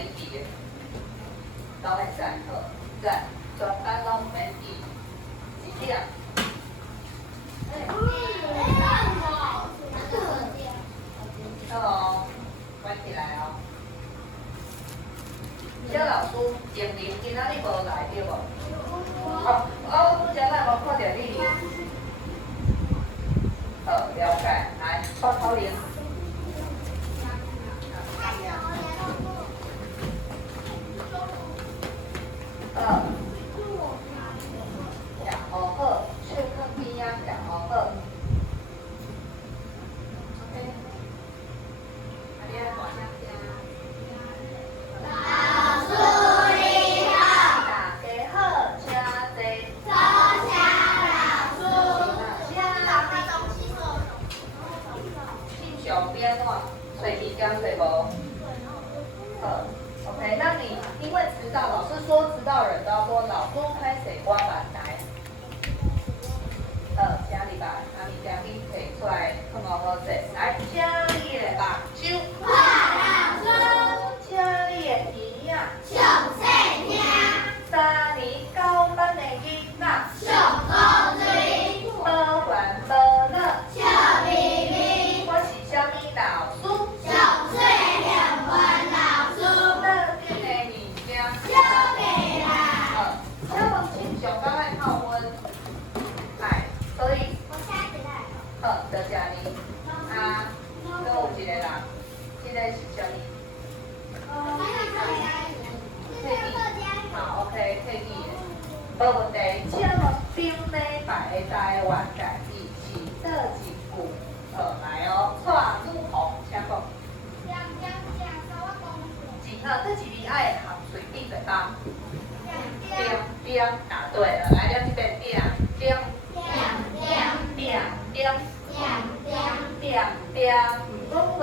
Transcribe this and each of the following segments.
你记的，拢会使好，再全班拢免记，一点。好，关起来哦。小老师前日今仔日无来对无？我拄则咱无看到你。好，了解。来，报考铃。食好好，喙壳边仔食好好。随题讲对不？OK， 那你因为迟到，老师说迟到人都要说老师开始我晚来。请你把阿咪将你摕出来，看好好势。来，请你的目睭看老师，请你的耳仔详细听。3年9班的囡仔上高水，无烦无恼，笑眯眯。我是啥物老师？上水连环老师。特定的物件小美啦。小朋友上高爱泡温，所以好，就这样。搁有一个人，这个是啥物？好 ，OK， 可以记的，无问题。请问顶礼拜的台湾家己是倒一句？来哦，蔡女红，请讲。这几字爱含水闭嘴巴。点，答对了，来念一遍点。唔讲话。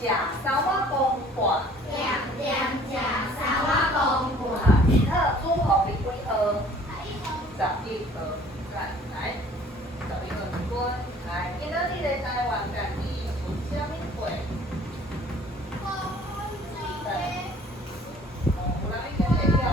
食三碗公饭。好，主号是几号？11号。来，11号分。来，今仔日的台湾家己有啥物货？有人已经会晓。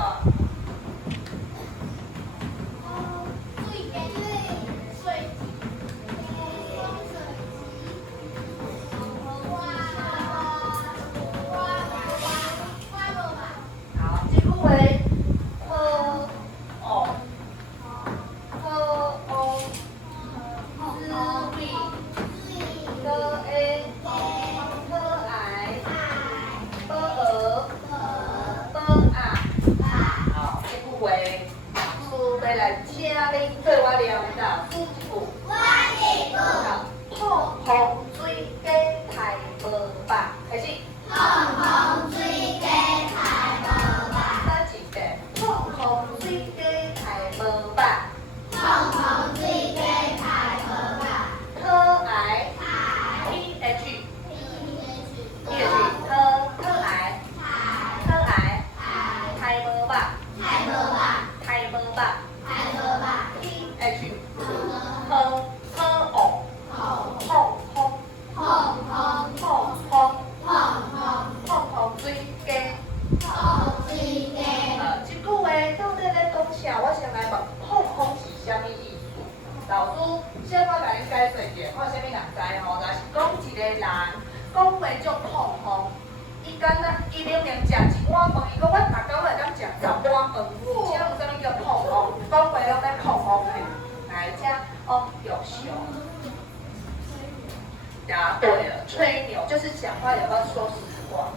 答对了，吹牛就是讲话有没有说实话，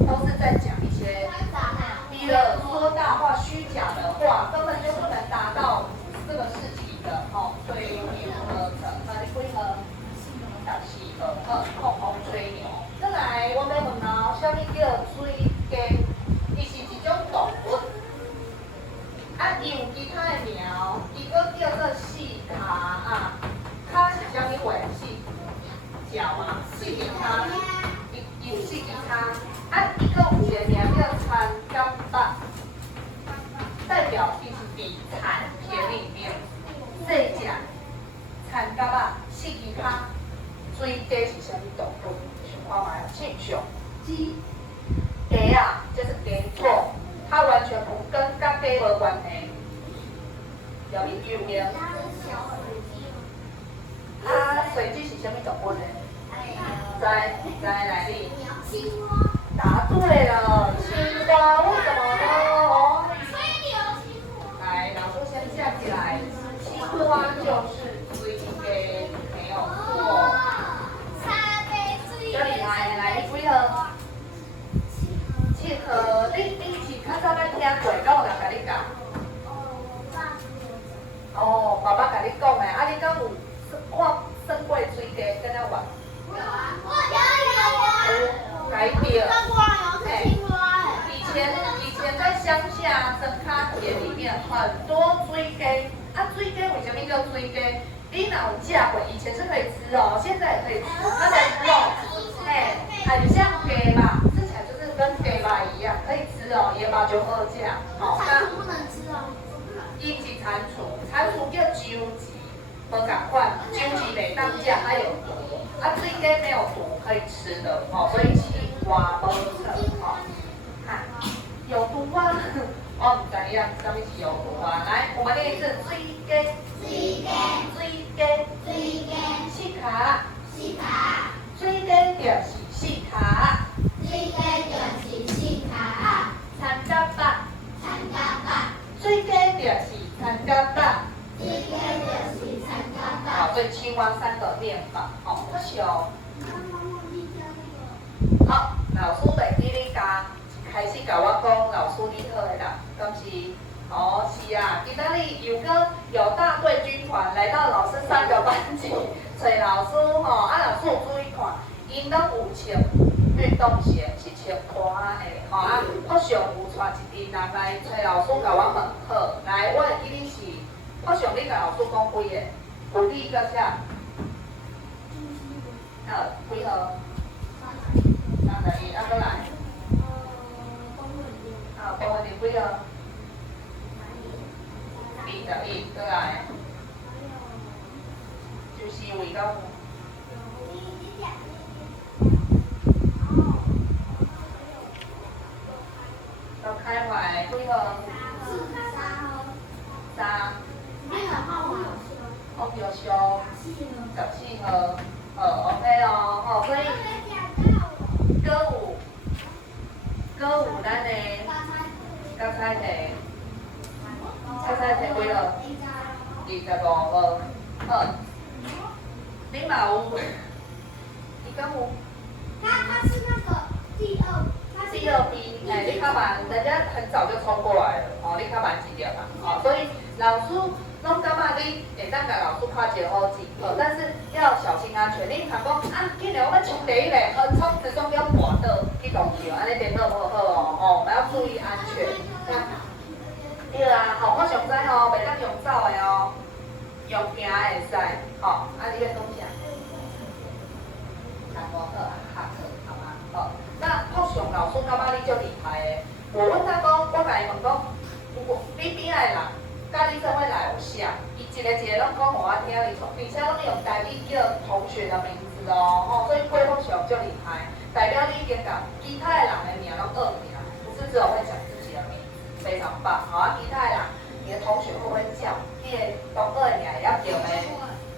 都是在讲一些第二说大话、虚假的话，根本就不能达到这个事情的哦。吹牛的，你几号？14号，控风吹牛。再来，我要问哦，啥物叫水鸡？伊是一种动物，伊有其他的名，伊搁叫做细卡卡是啥物货？脚嘛，四支骹，伊有4支骹，伊搁有一个名叫蚕茧巴，代表伊是比蚕便宜面，细只蚕茧巴4支骹，水鸡是什么动物？想看卖庆熊。鸡。鸡啊，就是鸡错，它完全不跟鸡无关系。有没有名？啊，水鸡是什么动物呢？在哪里？青蛙。答对了，青蛙为什么呢？来，老师先站起来，青蛙就是水鸡，没有错。这里来几号？7号，你是较早捌听过，敢有人甲你讲？哦，爸爸甲你讲的，啊，你敢有看耍过水鸡敢那玩？改变。以前在乡下生咖田里面很多水鸡，啊，水鸡为什么叫水鸡？你若有食过，以前是可以吃哦，现在也可以吃，它的肉，很像鸡吧，吃起来就是跟鸡吧一样，可以吃哦，野吧就好食，哦。蟾蜍不能吃哦。伊是蟾蜍，蟾蜍叫鸠鲫，无共款，鸠鲫袂当食，它有毒，啊，水鸡没有毒，可以吃的，哦，所以青蛙无错，哦。有毒啊！我唔知影什么是有毒啊。来，我们练一次水鸡。四卡。水鸡就是四卡。参加吧。水鸡就是参加吧。好，所以青蛙3个练法，好，不小。好，老师袂记你教。开始甲我讲，老师你好的啦，敢是？哦，是啊，今仔日又搁有大队军团来到老师3个班级，找老师吼，啊老师有注意看，因拢有穿运动鞋，是穿宽的，吼啊，好像有带一支人来找老师甲我问好，来，我会记你是，好像你甲老师讲几个？有你个啥？几号？31，啊，搁来。公文你几号？21，过来。就是位到。到开怀几号？3。哦，有修。14号。OK 哦，哦，所以歌舞咱的。刚才题几号？25号。你嘛有？你敢有？他是那个第二批，你较慢，人家很早就冲过来了，哦，你较慢一点嘛，哦，所以老师拢感觉你会当甲老师拍一个好字，但是要小心安全。你若讲啊，今日我们冲第一嘞，冲直中要滑倒去动桥，安尼电脑无好哦，哦，我们要注意安全。对啊，好，我上知哦，袂当用走的哦，用行的会使，吼，啊，你要讲啥？无好啊，下课，好吗？好，那好像老师感觉你就厉害的。我问他讲，我甲伊问讲，你边仔的人，甲你做伙来有啥？伊一个拢讲互我听，而且拢用台语叫同学的名字哦，吼，所以回复上就厉害，代表你已经甲其他的人的名拢学名，不是只有会讲自己的名字，非常棒。好啊，其他的人，你的同学会不会叫？你的同学的名也要叫的，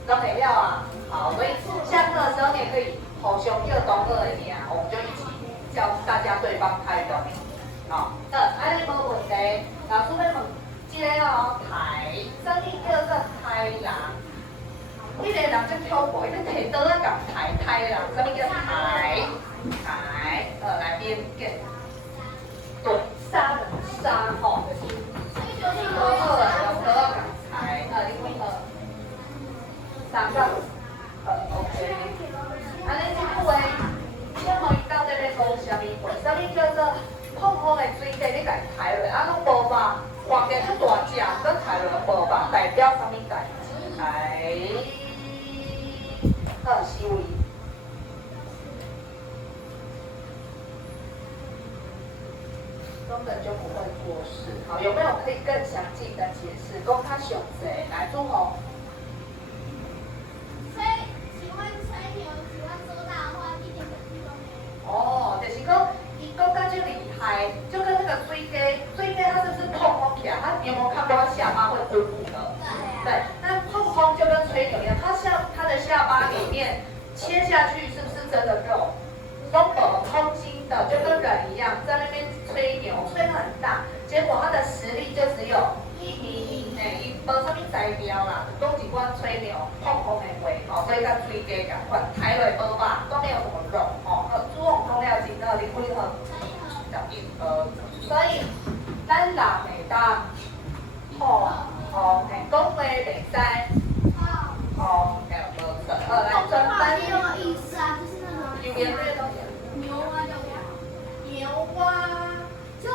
拢会了啊。好，所以下课的时候你也可以互相叫同学的名，我们就一起叫大家对方开的名。好，安尼无问题。老师要问，这个哦，台，什么叫做台人？迄个人真挑过，伊咧摕刀仔甲台人，什么叫台？来边见。对，沙的沙吼，就是好好用刀仔甲台，你几号？3个，OK。安尼即句话，请问伊到底咧讲啥物话？啥物叫做碰碰的水鸡？你甲伊抬落，啊，拢无肉，看起来足大只，搁抬落无肉，代表啥物代志？思维。根本就不会做事。好，有没有可以更详尽的解释？公他熊谁？来，朱红。请问吹牛喜欢下去是不是真的肉？都空心的，就跟人一样，在那边吹牛，吹得很大，结果他的实力就只有1米以内，伊无啥物才调啦，讲一款吹牛，空空的话，所以甲水鸡共款，抬落无吧，都没有什么肉，猪红公料金的，你配合所以咱人会当讲话袂使，无错，来转翻。第二个意思啊，就是那个有颜色的东西。牛蛙叫什么？牛蛙。就它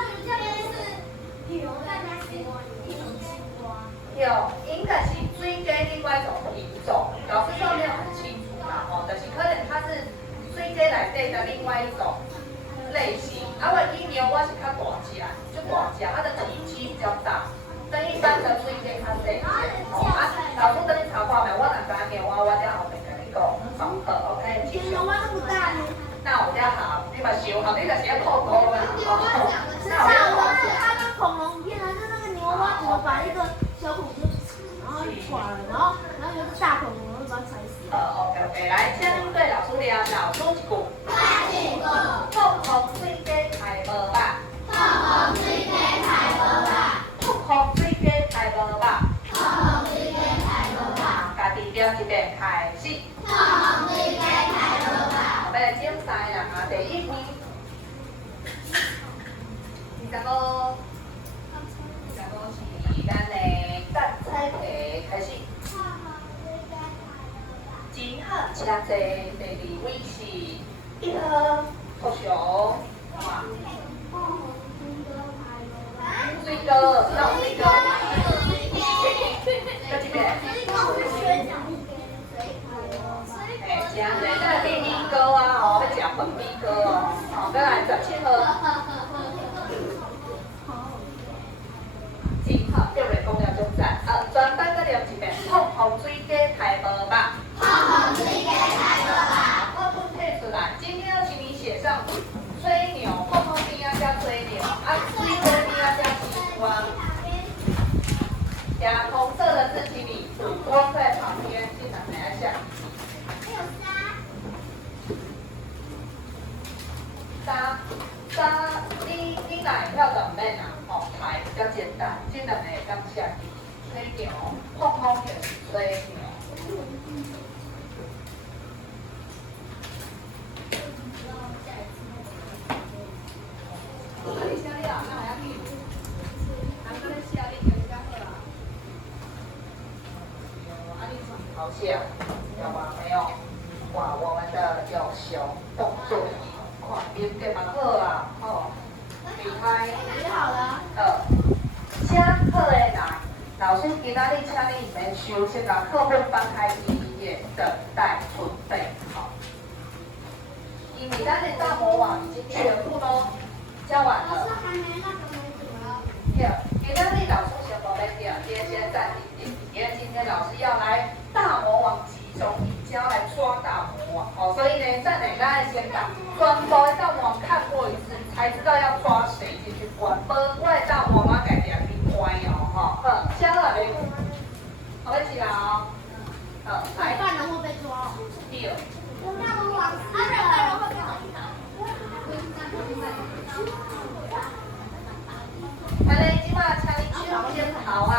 的这边是牛，大家喜欢一种青蛙。有，应该是水鸡另外一种品种，老师说没有很清楚啦，就是可能它是水鸡内底的另外一种类型。啊，我因牛蛙是较大只，就大只，它的体积比较大，跟一般的水鸡较细。老师等你查看没？我若知牛蛙，我等下后面跟你讲。OK， 继续。牛蛙那么大呢？那我家好，你嘛小好，你就是要扣钩啦。是它跟恐龙一样，就那个牛蛙怎么把一个小恐龙，然后垮了，然后有个大恐龙，然后把它踩死。OK， 来，下面对老师念老师一句。碰红水鸡太无肉，碰红水鸡太无肉，家己念一遍开始。要来竞赛啦，第一题，25是咱的答猜题开始。真好，请坐。第二位是1号国雄，水哥，让水哥，再一遍。真侪，咱米米糕啊，要食粉米糕哦，再来17号。真好，叫来讲了种赞，全班再念一遍，碰红水鸡太无肉。好，分配出来。今天要请你写上吹牛，碰碰边要加吹牛，水边要加西瓜。红色的字请你补光在旁边，经常拿一下。你哪一票准备啊？牌比较简单，这两个刚下吹牛，碰碰就是吹牛。好像有吗？没有。哇，我们的有熊动作很快，编对蛮好啊，厉害。写好了。请好的人，老师今仔日请你唔免收，先把课本翻开1页，等待准备好。因为咱的大魔王已经全部都教完了。老师还没那个没什么。对，今仔日老师先不要掉，先暂停，因为今天老师要来大魔王集中营，要来抓大魔王所以呢，在哪个先把全部的大魔王看过一次，才知道要抓谁进去关。本外大魔王改良去关先来，好起来来。犯人会被抓。对。大魔王，犯人会被抓。今嘛请你手先头啊，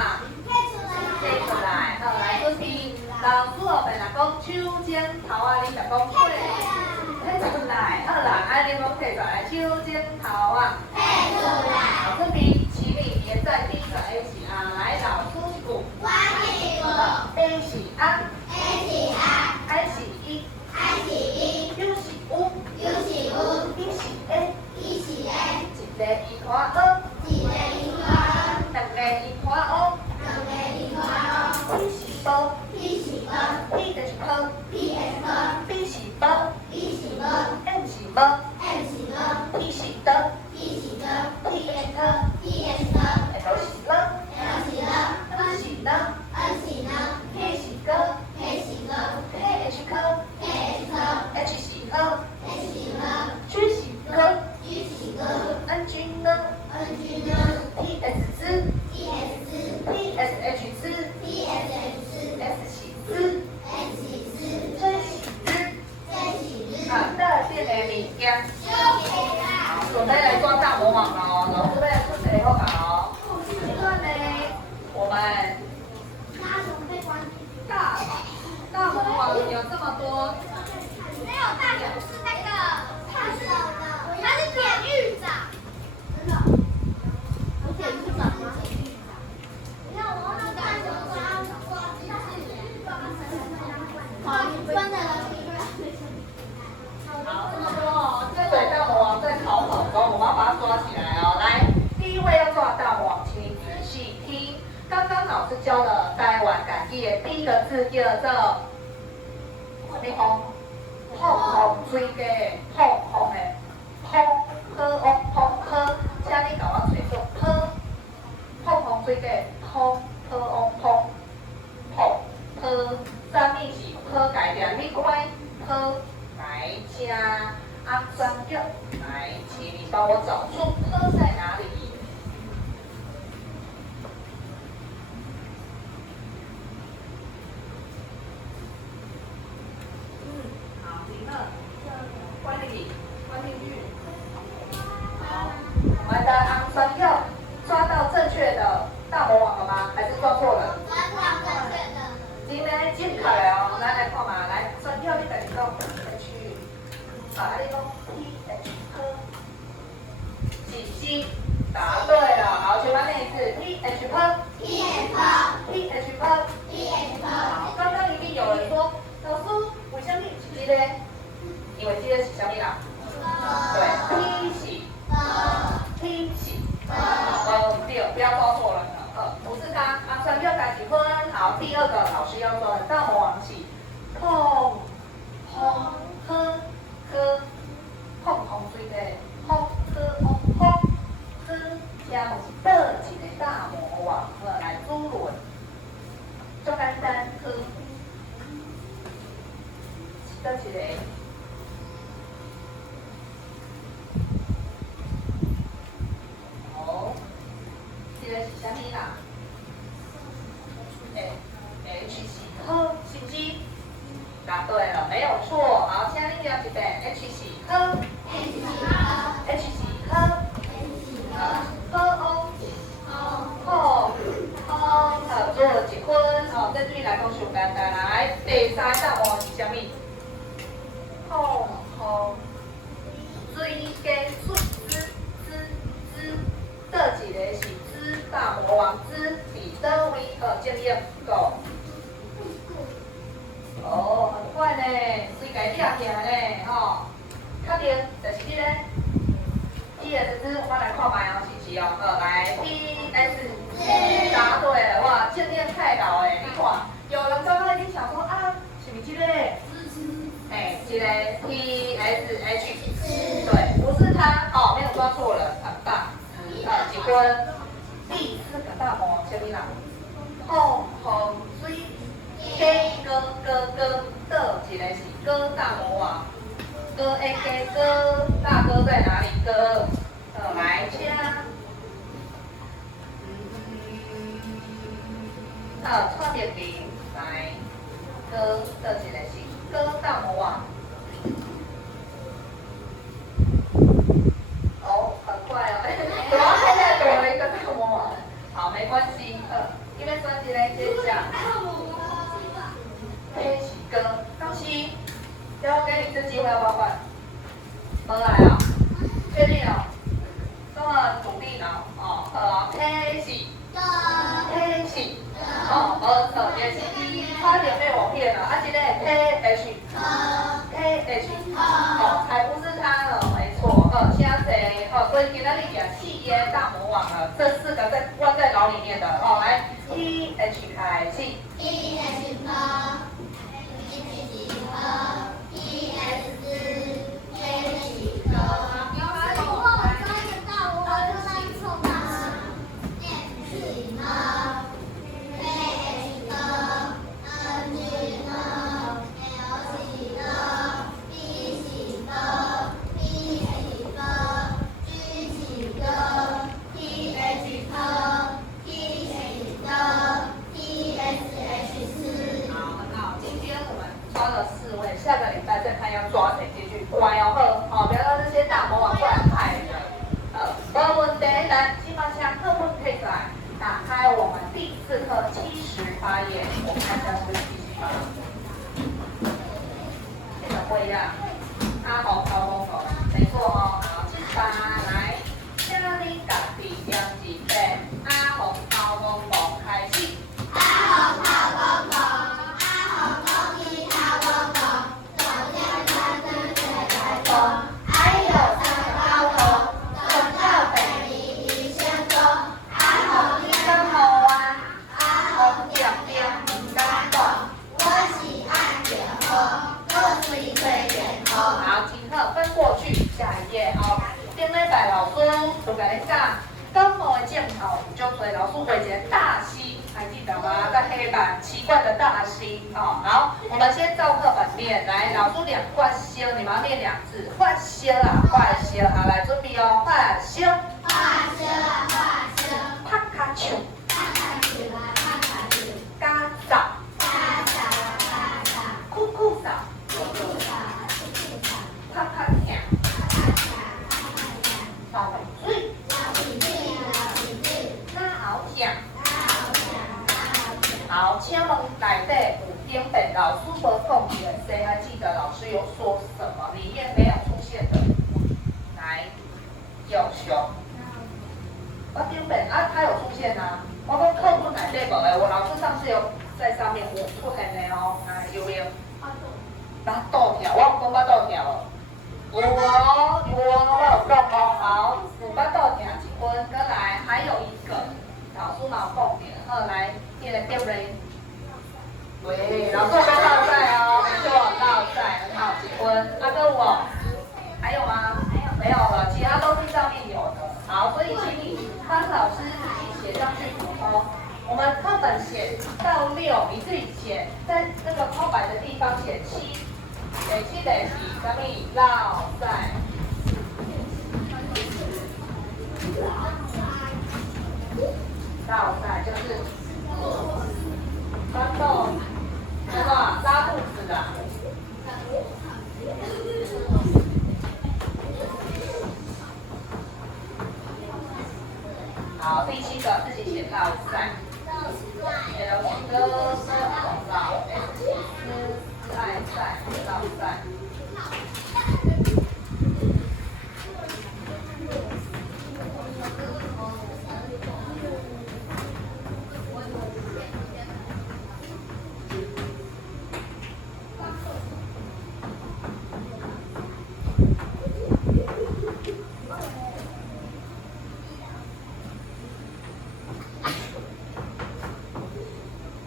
摕出来，来准备。老师后面若讲手剪头啊，你就讲摕出来，好啦，安尼讲摕出来，手剪头啊，摕出来。准备，请你连在第一个 A 是来老师一句。A 是安，I 是一，U 是U，E 是 A，一个一看二，两个一看二。P 是波，P 就是波，B 是波，M 是波，P 是德，P 是边？好，准备来抓大魔王了哦，老师们出谁后好？这个呢，我们大魔王有这么多。没有大勇是那个，他是典狱长。真的？有典狱长吗？好，你分的了。好，这么多哦。这对大魔王在逃跑中，我们要把它抓起来哦。来，第一位要抓大魔王，请你仔细听。刚刚老师教了台湾港语的第一个字叫做“你风”，风风水家，风风的风，好风风好，请你给我吹作好，风风水家，风好风风，风好，啥物是好改良？你乖好。来，请阿三哥来，请你帮我找出科在哪里。好，停了，关进去。好，我们的阿三哥抓到正确的大魔王了吗？还是抓错了？抓到正确的。今天进去了哦，来看嘛，来，三哥你等于讲。啊，你讲 PH 科，喜喜，答对了。好，请问那一次 PH 科 ，PH 科。好，刚刚一定有人说，老师，为什么是这个？因为这个是什么啦？对，P 是，P 是，对，不要抓错了。不是他，阿三要改几分？好，第二个老师要说的大魔王是碰碰科。碰碰水的碰碰碰，这将是倒一个大魔王来主论，最简单去倒一个？好，这个是啥物啦？H 是好，是不是？答对了，没有错。好，请你了一遍 H 是好。H 是好。好，做了一分。哦，这对来讲上简单。来，第三答案是啥物？碰碰水加倒一个是大魔王伫倒位？建议go。哦，很快呢，水家抓起来呢，吼，确定就是这个。我来看卖哦，是哦，来 PS， 答对了，哇，经验太高诶，你看，有人刚刚已经想说啊，是不是这个？这个 PSH， 对，不是他，哦，没有抓错了，很棒，几分？第四个大魔王，什么啦？碰水。哥，倒一个是哥大魔王，哥 A 哥，大哥在哪里？哥，来请，串点名来，哥倒一个是哥大魔王。哦，很快哦，怎么现在多了一个大魔王？好，没关系，因为专辑来接下。黑喜哥，恭喜！要给你一次机会，要不要换？回来啊，确定哦？这么笃定哦？黑喜，错，也是一，差点被我骗了。这个PH，还不是他了，没错。现在所以今天你讲企业大魔王了，这四个在关在脑里面的。来 ，PH 开始。下个礼拜再看要抓谁进去，乖哦，不要让会啊，阿红高公公，没错哦。好，第八来，请你家己念一遍，阿红高公公开始。阿红头公公，阿红公鸡头公公，昨天三只水来风，哎呦三高公，等到北里一先公，阿红你敢好啊？阿红点点唔敢讲，我是爱点红，我是最点红。好，请客分过去，下一页哦。顶礼拜老师就甲你讲，感冒的症头就做老师画一个大溪，还记得吗？在黑板奇怪的大溪哦。好，我们先照课本念，来，老师两块修，你们要念两次，快修啦，快修。好，来准备哦，快修。花车啊花车，拍卡球，拍卡球啊拍卡球，嘎扫，嘎扫啊嘎扫，酷酷扫，酷酷扫啊酷酷扫，拍拍跳，拍拍跳拍拍跳，扫水，老皮皮老皮皮，那好响。那好响那好响。好，请问内底有顶本老师无讲的，谁还记得老师有说什么？里面没有出现的，来，九熊。我顶本啊，它有出现啊。我讲课本内底无的，我老师上次有在上面有出现的哦。啊，有没有？巴肚跳，我有讲巴肚跳哦。有哦，有哦，我有讲哦。好，有巴肚跳一分，再来还有一个，老师嘛有讲的，好来，念来对不对？对，老师有讲绕赛哦，没错，绕赛很好，几分。啊，跟我还有吗？没有了，其他都是上面有的。好，所以请你帮老师自己写上去补充。我们课本写到6，你自己写，在那个空白的地方写7，写7的是什么？绕赛。绕赛就是发动，那个拉肚子的。好，第7个自己写绕赛。L 是歌是绕 ，S 是爱赛绕赛。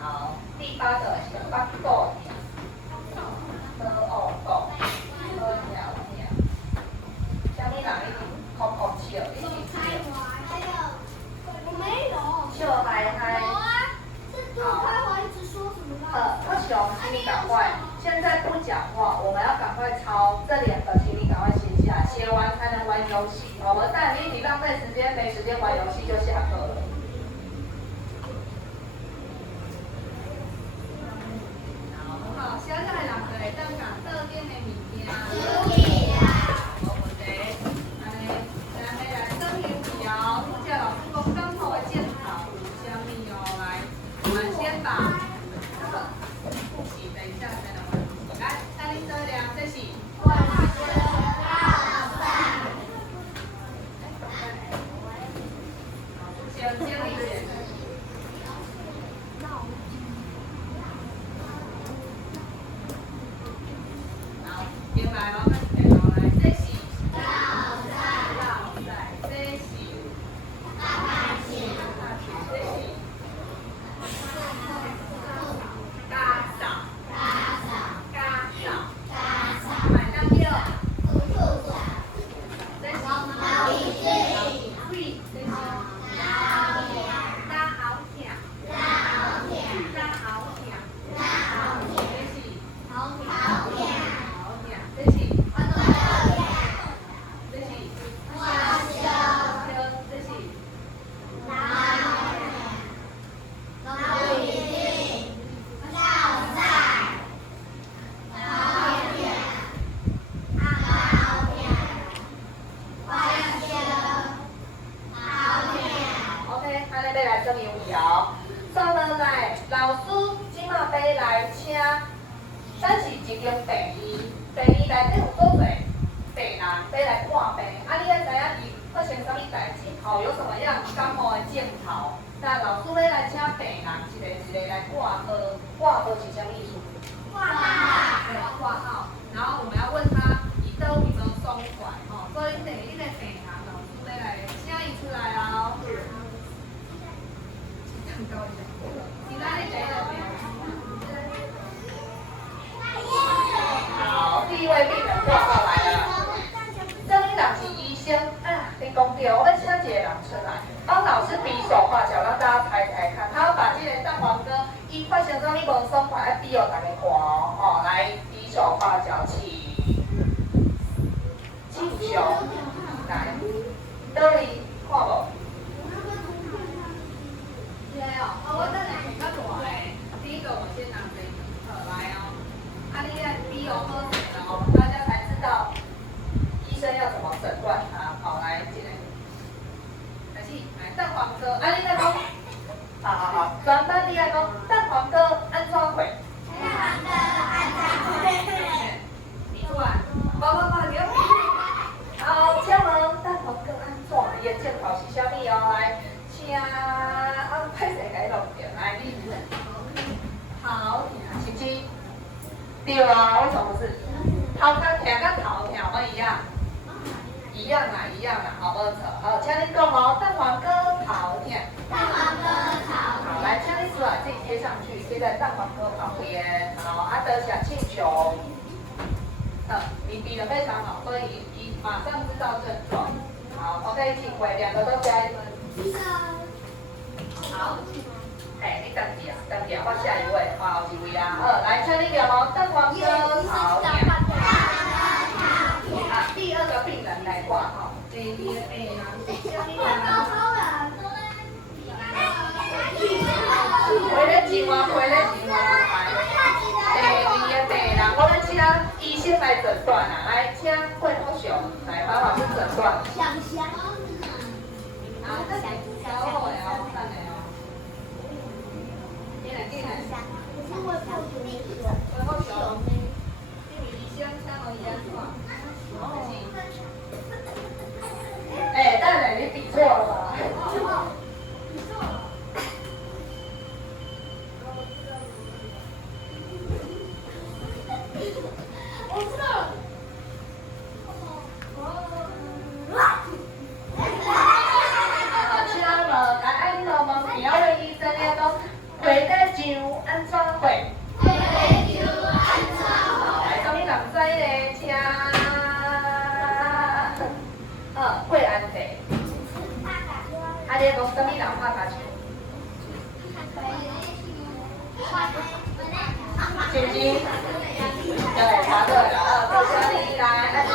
好，第8个是巴肚跳，喝哦肚，喝尿尿。虾米人一直哭哭笑，一直笑，我没有。笑嗨嗨。有啊，是杜开华一直说什么不穷，请你赶快，现在不讲话，我们要赶快抄这2个，请你赶快写下来，写完才能玩游戏。我们但你浪费时间，没时间玩游戏就下课了。好，小小的人就会当讲特定的物件。可以啦。无问题。安尼，咱们来整理表，叫老师讲刚好的检讨有啥物哦？来，我们先把这个复习，等一下才能玩。来，3、2、1，这是。花车绕赛。先理解。好，明白了，开始了，来，这是绕赛。绕赛，这是大卡球。这是嘎扫，嘎扫。嘎扫，嘎扫。买当掉，酷酷扫。这是老皮皮。水，这是老皮。打后跳，拉好跳。打后跳，拉好跳。这是好跳。好跳，这是花看病，啊，你要知影伊发生啥物代志，吼，有什么样感冒的症头，那老师要来请病人一个一个来挂号，挂号是啥意思？挂号，然后我们要问他伊倒有没有爽快，吼，所以第一个病人老师要来请伊出来哦。今仔日第一个病人。好，第一位病人挂号来了。这里人是医生，你讲对，我要请一个人出来，帮老师比手画脚，让大家猜猜看。他要把这个蛋黄哥伊发生啥物无爽快，要比给大家看哦。哦，来比手画脚，请。敬酒，来，倒里看无？我这两个比较大嘞。第一个我先拿这个来哦。你来比哦，喝水哦，大家才知道医生要怎么诊断他。好，来，进来，开始，来蛋黄哥，你来讲，好，专班你来讲，蛋黄哥安怎会？蛋黄哥安怎会？你出来，报给我。好，请问蛋黄哥安怎？伊的症头是啥物哦？来，请歹势甲伊弄掉，来你。好，琪琪。对啊，为什么是？头壳疼跟头疼不一样？一样啦，好，无错。好，请你讲哦，蛋黄哥头疼。蛋黄哥头疼。好，来，请你出来，自己贴上去，贴在蛋黄哥旁边。好，得奖庆球。你比得非常好，所以你马上知道症状。好 ，OK， 请回，两个都加1分。好。你等下，我下一位，好，几位啊？来，请你表哦，蛋黄哥好点。第二个病人来挂号。第二个病人，回来几万，来。第二个病人，我们请医生来诊断啊，来，请桂花熊来帮老师诊断。香。这是小好的哦，等下哦。蛋奶你比错了吧？我知道了。回家上安怎会？来，什么人知咧？请，会安地。你讲什么人拍卡球？是不是？对，答对了。恭喜你来安地。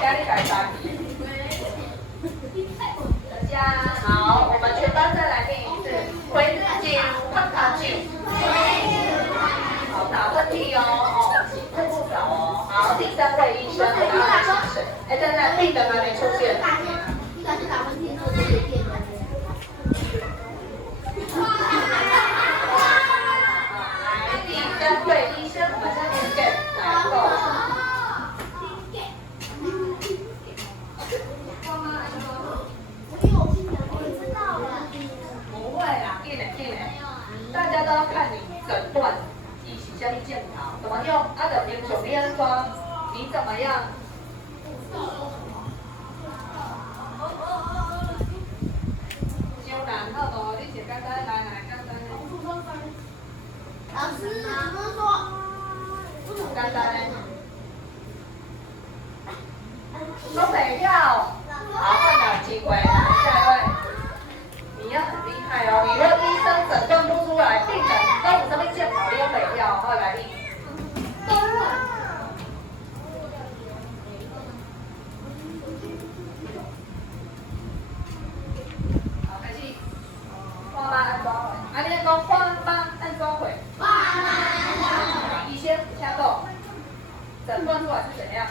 家里改啥？好，我们全班再来念一次，回自己拍卡球。好，打喷嚏哦，喷不少哦。好，第三位医生，我们要请谁？等，病人还没出现。一个是打喷嚏，做这个电的。来，第三位医生，我们先念给来过。大家都要看你诊断，伊是啥物症头，怎么用？就平常你安怎？你怎么样？伤难好无？你写简单来，简单的。老师，你们说？简单的。都袂晓。好，换两机会，来下一位。你要很厉害哦！你若医生诊断不出来，病人都有什么症头，你都袂晓，好来你。好，开始。花妈安怎会？你讲花妈安怎会？医生，请讲。诊断出来是怎样？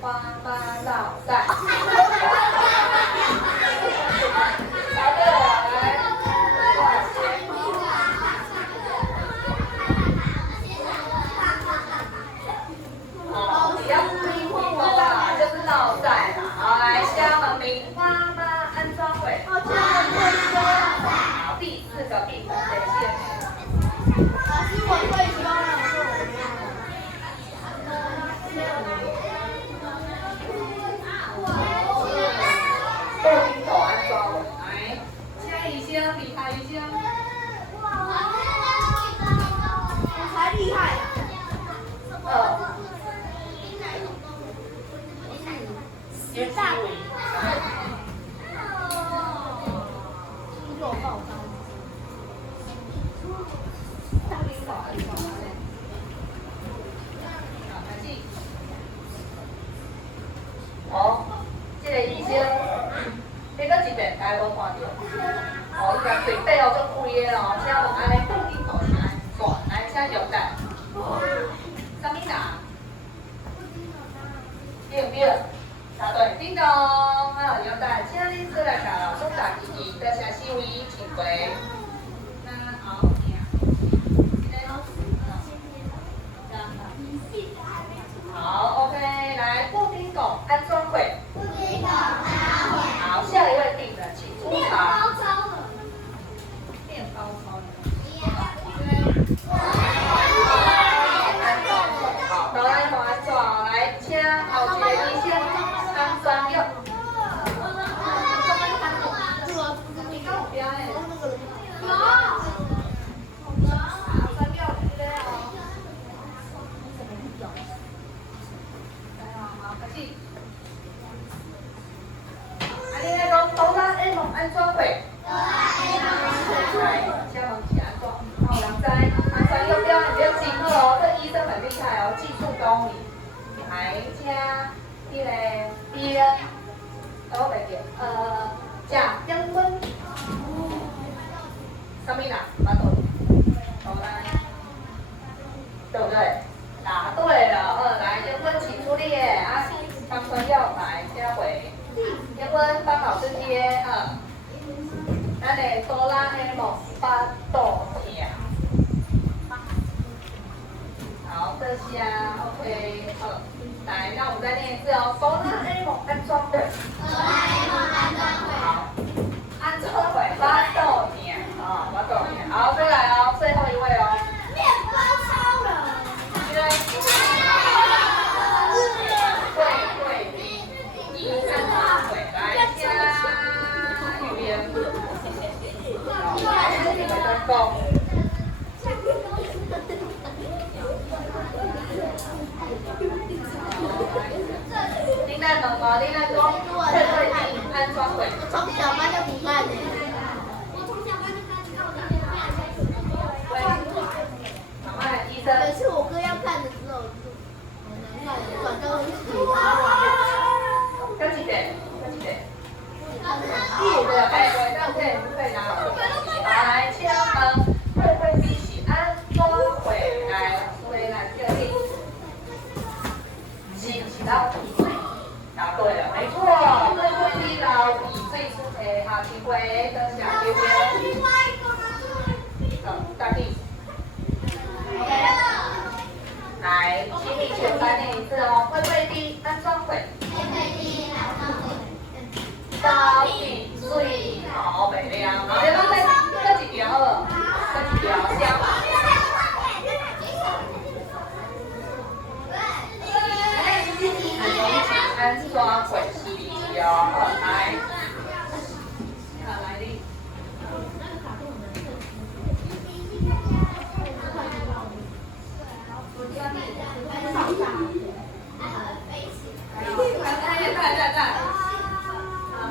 花妈老赛。答对了，来，哦，比较低风啦，就是老赛啦。好，来，下门名花妈安装会。好，第4个病人谁先？老师，我退休了。布丁狗安装会，来，加一声，厉害一声。我才厉害啊！有大尾。猪肉爆烧。布丁狗安装会。好，开始。好，这个医生，你搁一遍大家无看到。哦，伊甲嘴巴哦做开的咯，请问安尼布丁狗是安怎？来，请上台。啥物啦？对不对？答对，叮咚，好，上台，请恁做来甲老师答题题，在写四位请回。那好，好 ，OK， 来布丁狗安装会。好，下一位病人请出场。面包超人。好，都来换安装，来请后一个医生安装药。安装会，来，请问是安装？有人知？安装要标，你要记好哦。这医生很厉害哦，技术高明。来，请迄个边，我袂记，贾英文，什么啦？巴肚，好来，对不对？答对了，来，英文请出列啊，安装药来，请回。英文帮老师贴，咱的哆啦 A 梦巴肚痛。好，这下 OK， 来，那我们再念一次哦，哆啦 A 梦安装会。好，安装会巴肚痛，巴肚痛。好，再来哦，最后一位哦。面包超人。讲，你那问我，你那讲会不会安装会？从小班就不干呢。赶快，医生。每次我哥要看的时候，好难看，转到检查完。跟几点？跟几点？对，哎，对，这样可以拿。来，请会比起安装会来这里，是老鼻水，答对了，没错，会比老鼻水出题，好，请回等下这边。大地。来，请你全班念一次哦，会比安装会。高比水好袂亮，好，你讲再一条好，再一条香。安装会是一条，好来，好来哩。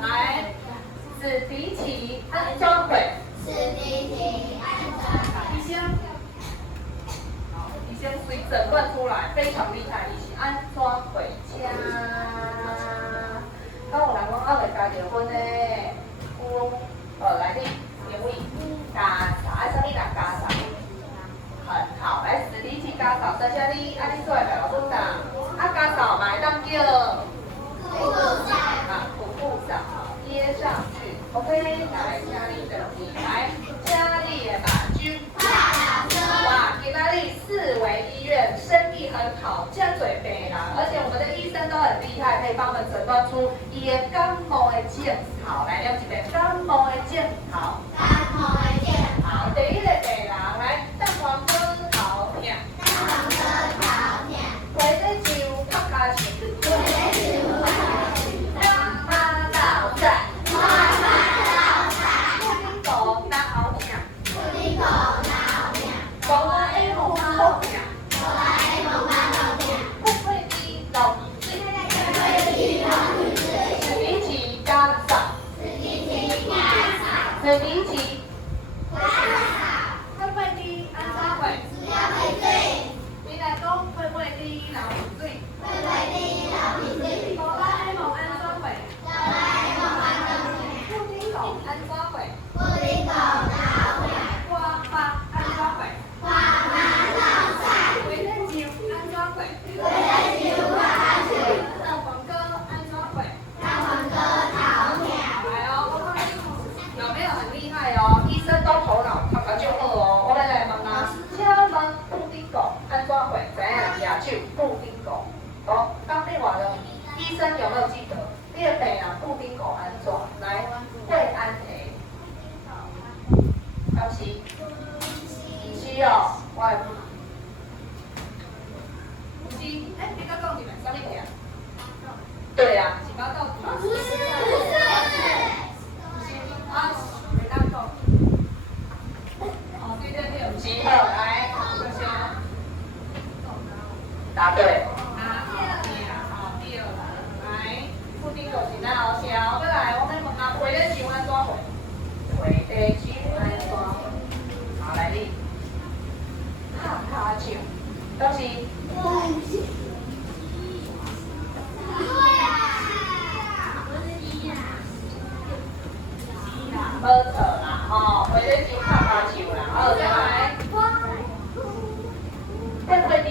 来，史迪奇安装会。医生，好，医生随诊断出来，非常厉害，伊是安装会车。敢有人讲还未加结婚呢？有，来你，因为家嫂，爱啥物啦？家嫂，很好，来史迪奇家嫂，在这里，你做来老师答，家嫂买当叫。腹部上好，贴上去。OK， 来家里的笔，来家里的把揪。哇，今仔日4维医院生意很好，这样嘴病人，而且我们的医生都很厉害，可以帮我们诊断出伊的感冒的症头。来，念一遍感冒的症头。好，第一个病人来，蛋黄哥头痛。回来就拍卡球。水平期，会滴安怎会？你来讲会滴流鼻水？哆啦 A 梦安怎会？布丁狗安怎会？花花安怎会？回来就安怎会？蛋黄哥安怎会？来哦，有没有很厉害哦？医生都头脑头壳就好哦。我们来问啦，请问布丁狗安怎会？怎样牙手布丁狗？哦，刚念完了，医生有没有记得？你的病人布丁狗安怎？来，会安的。好是？是哦，我来。是，哎，你刚讲你们什么病？对呀，是巴豆吗？不是。啊，没当讲。哦，对对对，不是。来，答对。好，第二个，来，布丁狗是哪好笑？再来，我们问下回来就安怎回？回来就安怎回？好，来你。拍卡球，都是。好扯啦，吼，回来就拍卡球啦，好，再来。会滴，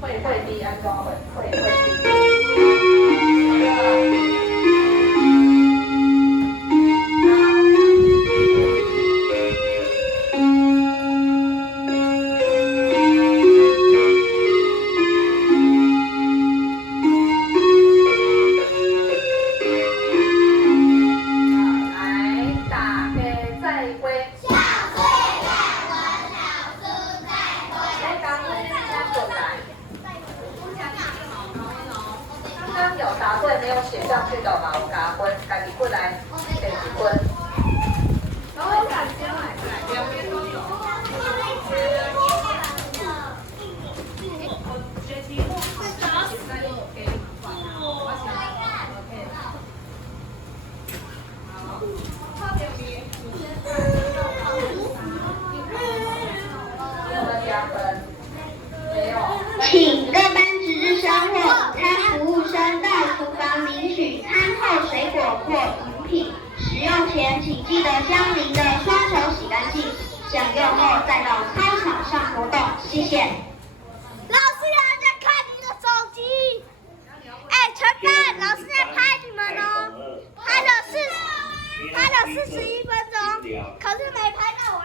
会滴，安怎会滴？有答对没有写上去的嘛，我加分，家己过来给1分。然后两边都有。学题目会打死我给你换，我想 OK。好，特别名，你先看，有没有加分？没有。请各班值日生或午餐服务生到厨房领取餐后水果或饮品，使用前请记得将您的双手洗干净，享用后再到操场上活动。谢谢。老师有人在看你的手机。哎，陈干，老师在拍你们哦，拍了41分钟，可是没拍到我。